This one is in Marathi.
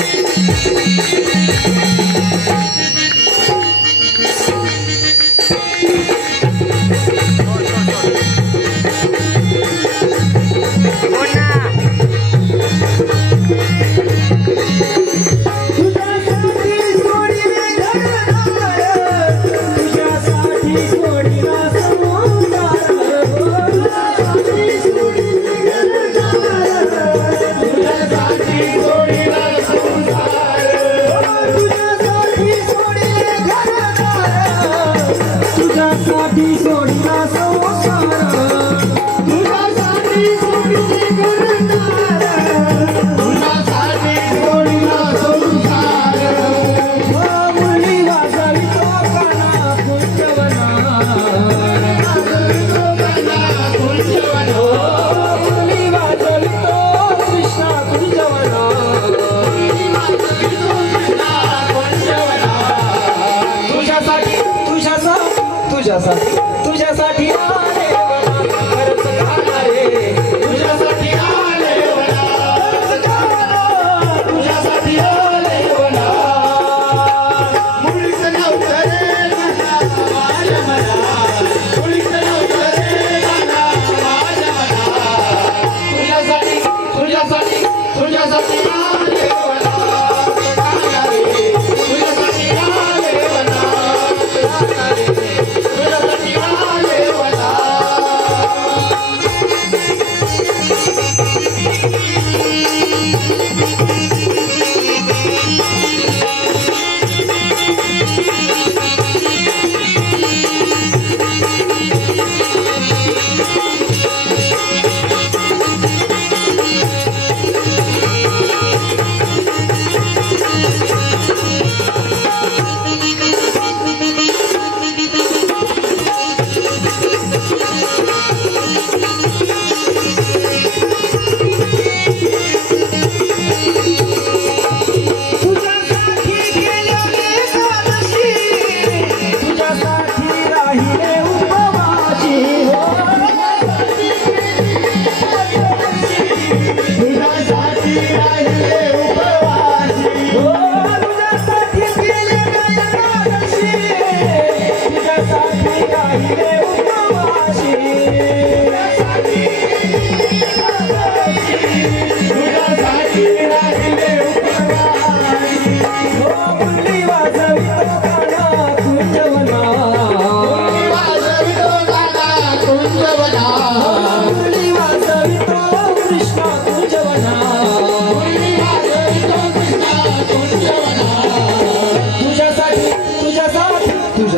Thank you. ಸುಖ ಸಾಟಿ ಸೋಡಿ Música आई है